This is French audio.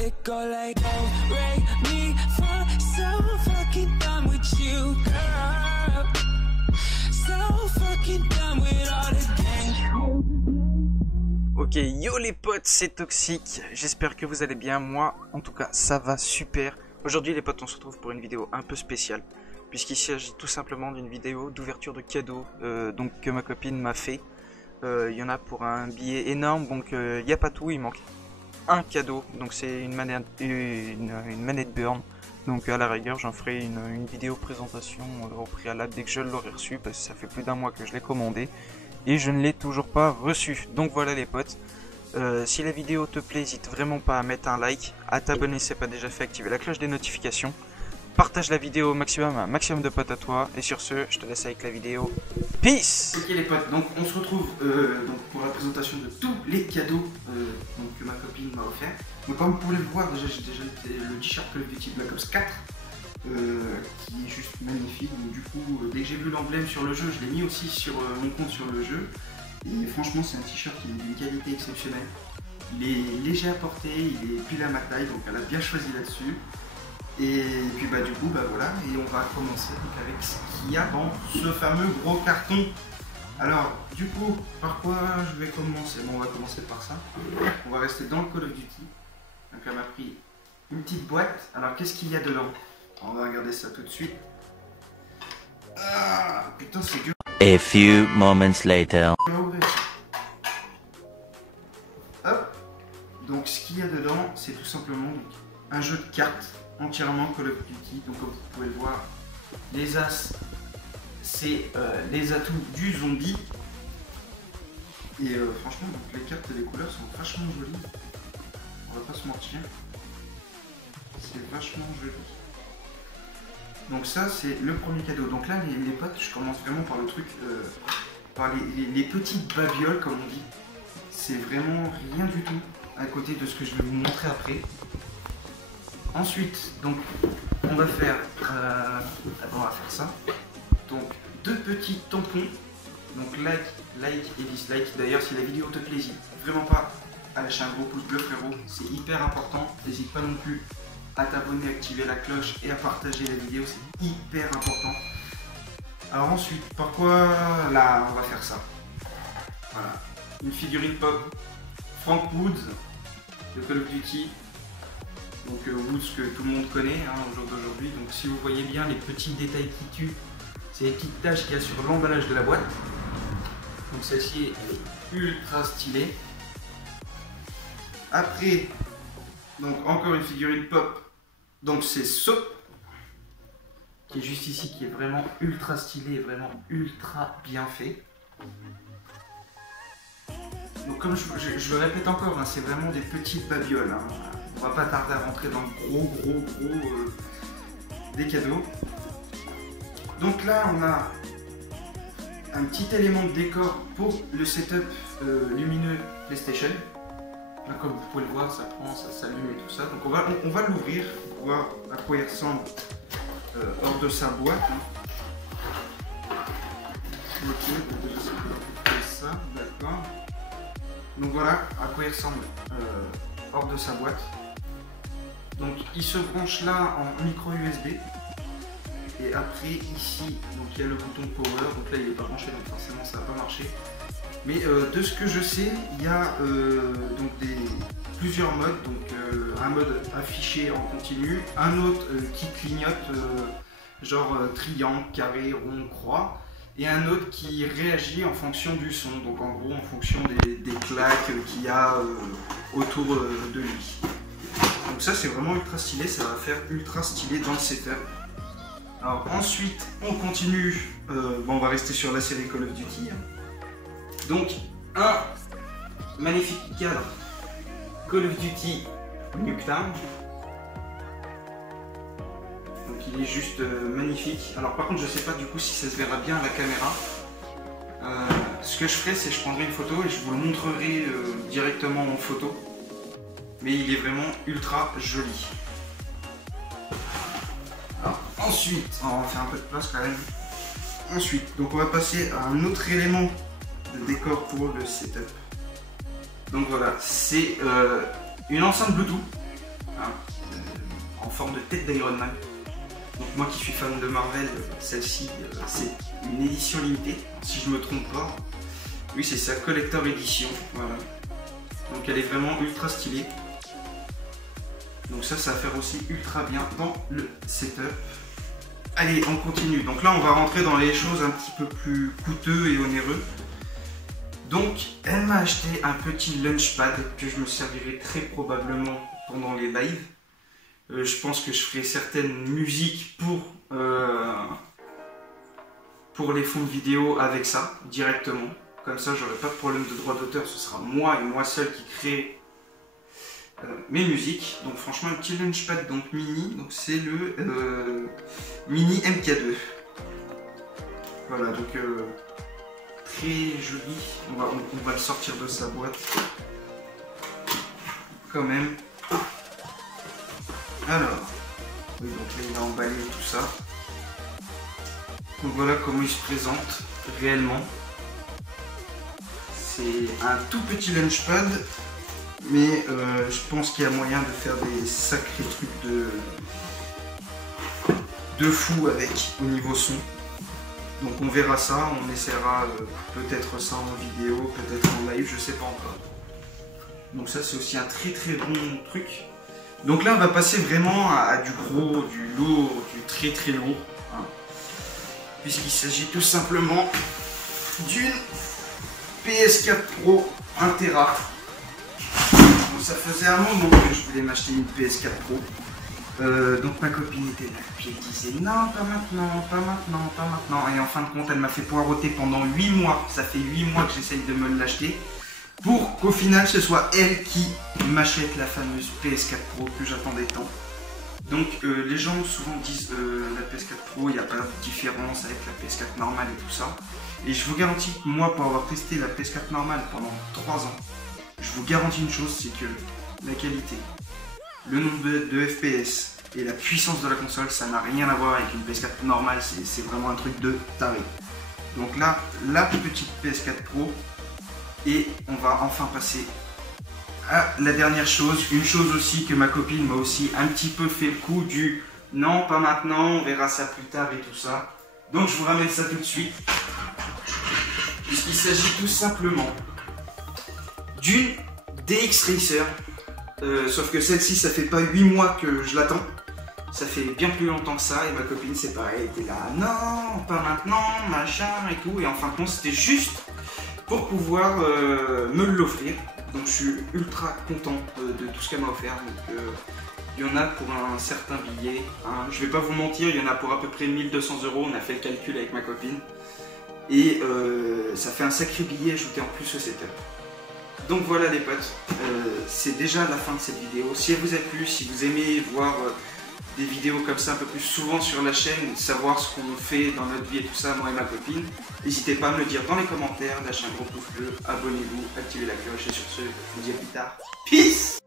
it go like oh, break me for so fucking done with you, girl. So fucking done with all the games. Ok, yo les potes, c'est Toxic. J'espère que vous allez bien. Moi, en tout cas, ça va super. Aujourd'hui les potes, on se retrouve pour une vidéo un peu spéciale, puisqu'il s'agit tout simplement d'une vidéo d'ouverture de cadeaux donc que ma copine m'a fait. Il y en a pour un billet énorme, donc il n'y a pas tout, il manque un cadeau. Donc c'est une manette Burn. Donc à la rigueur, j'en ferai une vidéo présentation au préalable dès que je l'aurai reçu, parce que ça fait plus d'un mois que je l'ai commandé et je ne l'ai toujours pas reçu. Donc voilà les potes. Si la vidéo te plaît, n'hésite vraiment pas à mettre un like, à t'abonner si ce n'est pas déjà fait, activer la cloche des notifications. Partage la vidéo au maximum, un maximum de potes à toi. Et sur ce, je te laisse avec la vidéo. Peace. Ok les potes, donc on se retrouve donc pour la présentation de tous les cadeaux donc, que ma copine m'a offert. Donc comme vous pouvez le voir, déjà j'ai déjà le t-shirt Call of Duty Black Ops 4 qui est juste magnifique. Donc du coup, dès que j'ai vu l'emblème sur le jeu, je l'ai mis aussi sur mon compte sur le jeu. Et franchement c'est un t-shirt qui est d'une qualité exceptionnelle. Il est léger à porter, il est pile à ma taille, donc elle a bien choisi là-dessus. Et puis bah du coup bah voilà, et on va commencer donc, avec ce qu'il y a dans ce fameux gros carton. Alors du coup, par quoi je vais commencer? Bon, on va commencer par ça. On va rester dans le Call of Duty. Donc elle m'a pris une petite boîte. Alors qu'est-ce qu'il y a dedans? On va regarder ça tout de suite. Ah putain, c'est dur. A few moments later. Hop. Donc ce qu'il y a dedans, c'est tout simplement donc, un jeu de cartes entièrement Call of Duty. Donc comme vous pouvez le voir, les as, c'est les atouts du zombie. Et franchement, donc, les cartes et les couleurs sont vachement jolies. On va pas se mentir. C'est vachement joli. Donc ça, c'est le premier cadeau. Donc là, les potes, je commence vraiment par le truc, par les petites babioles, comme on dit. C'est vraiment rien du tout à côté de ce que je vais vous montrer après. Ensuite, donc, on va faire ça. Donc, deux petits tampons. Donc, like et dislike. D'ailleurs, si la vidéo te plaît, n'hésite vraiment pas à lâcher un gros pouce bleu, frérot. C'est hyper important. N'hésite pas non plus à t'abonner, à activer la cloche et à partager la vidéo. C'est hyper important. Alors ensuite, par quoi là, on va faire ça? Voilà. Une figurine pop Frank Woods de Call of Duty. Donc Woods que tout le monde connaît hein, au jour d'aujourd'hui. Donc si vous voyez bien les petits détails qui tuent, c'est les petites taches qu'il y a sur l'emballage de la boîte. Donc celle-ci est ultra stylée. Après, donc encore une figurine pop. Donc c'est Soap qui est juste ici, qui est vraiment ultra stylé et vraiment ultra bien fait. Donc comme je le répète encore, hein, c'est vraiment des petites babioles. Hein. On va pas tarder à rentrer dans le gros des cadeaux. Donc là on a un petit élément de décor pour le setup lumineux PlayStation. Là comme vous pouvez le voir, ça prend, ça s'allume et tout ça. Donc on va l'ouvrir pour voir à quoi il ressemble hors de sa boîte. Hein. Ok, donc déjà c'est ça, d'accord. Donc voilà à quoi il ressemble hors de sa boîte. Donc il se branche là en micro USB. Et après ici, donc il y a le bouton power. Donc là il n'est pas branché, donc forcément ça va pas marcher. Mais de ce que je sais, il y a donc plusieurs modes. Donc un mode affiché en continu, un autre qui clignote genre triangle, carré, rond, croix. Et un autre qui réagit en fonction du son, donc en gros en fonction des claques qu'il y a autour de lui. Donc ça c'est vraiment ultra stylé, ça va faire ultra stylé dans le setup. Alors ensuite on continue, bon, on va rester sur la série Call of Duty. Hein. Donc un magnifique cadre Call of Duty Nuketown. Donc il est juste magnifique. Alors par contre je sais pas du coup si ça se verra bien à la caméra. Ce que je ferai, c'est que je prendrai une photo et je vous le montrerai directement en photo. Mais il est vraiment ultra joli. Alors, ensuite, on va faire un peu de place quand même. Ensuite, donc on va passer à un autre élément de décor pour le setup. Donc voilà, c'est une enceinte Bluetooth. en forme de tête d'Iron Man. Donc moi qui suis fan de Marvel, celle-ci c'est une édition limitée, si je me trompe pas. Oui c'est ça, collector edition, voilà. Donc elle est vraiment ultra stylée. Donc ça va faire aussi ultra bien dans le setup. Allez, on continue. Donc là on va rentrer dans les choses un petit peu plus coûteux et onéreux. Donc elle m'a acheté un petit lunchpad que je me servirai très probablement pendant les lives. Je pense que je ferai certaines musiques pour les fonds de vidéo avec ça directement. Comme ça, j'aurai pas de problème de droit d'auteur. Ce sera moi et moi seul qui crée mes musiques. Donc franchement, un petit lunchpad donc mini. Donc c'est le mini MK2. Voilà, donc très joli. On va le sortir de sa boîte. Quand même. Alors, oui, donc là il a emballé tout ça. Donc voilà comment il se présente réellement. C'est un tout petit lunchpad, mais je pense qu'il y a moyen de faire des sacrés trucs de fou avec au niveau son. Donc on verra ça, on essaiera peut-être ça en vidéo, peut-être en live, je sais pas encore. Donc ça c'est aussi un très très bon truc. Donc là on va passer vraiment à du gros, du lourd, du très très lourd. Hein, puisqu'il s'agit tout simplement d'une PS4 Pro 1 Tera. Donc ça faisait un moment que je voulais m'acheter une PS4 Pro. Donc ma copine était là, puis elle disait non, pas maintenant, pas maintenant, pas maintenant. Et en fin de compte, elle m'a fait poireauter pendant 8 mois. Ça fait 8 mois que j'essaye de me l'acheter. Pour qu'au final, ce soit elle qui m'achète la fameuse PS4 Pro que j'attendais tant. Donc les gens souvent disent la PS4 Pro, il n'y a pas de différence avec la PS4 normale et tout ça. Et je vous garantis que moi, pour avoir testé la PS4 normale pendant 3 ans, je vous garantis une chose, c'est que la qualité, le nombre de FPS et la puissance de la console, ça n'a rien à voir avec une PS4 normale, c'est vraiment un truc de taré. Donc là, la petite PS4 Pro, et on va enfin passer à la dernière chose, une chose aussi que ma copine m'a aussi un petit peu fait le coup du non, pas maintenant, on verra ça plus tard et tout ça. Donc je vous ramène ça tout de suite, puisqu'il s'agit tout simplement d'une DX Racer. Sauf que celle-ci, ça fait pas 8 mois que je l'attends. Ça fait bien plus longtemps que ça. Et ma copine, c'est pareil, elle était là, non, pas maintenant, machin et tout. Et en fin de compte, c'était juste pour pouvoir me l'offrir. Donc je suis ultra content de tout ce qu'elle m'a offert. Donc il y en a pour un certain billet. Hein. Je vais pas vous mentir, il y en a pour à peu près 1200 €. On a fait le calcul avec ma copine. Et ça fait un sacré billet ajouté en plus au setup. Donc voilà les potes, c'est déjà la fin de cette vidéo. Si elle vous a plu, si vous aimez voir des vidéos comme ça un peu plus souvent sur la chaîne, savoir ce qu'on fait dans notre vie et tout ça, moi et ma copine, n'hésitez pas à me le dire dans les commentaires, lâchez un gros pouce bleu, abonnez-vous, activez la cloche et sur ce, je vous dis à plus tard. Peace!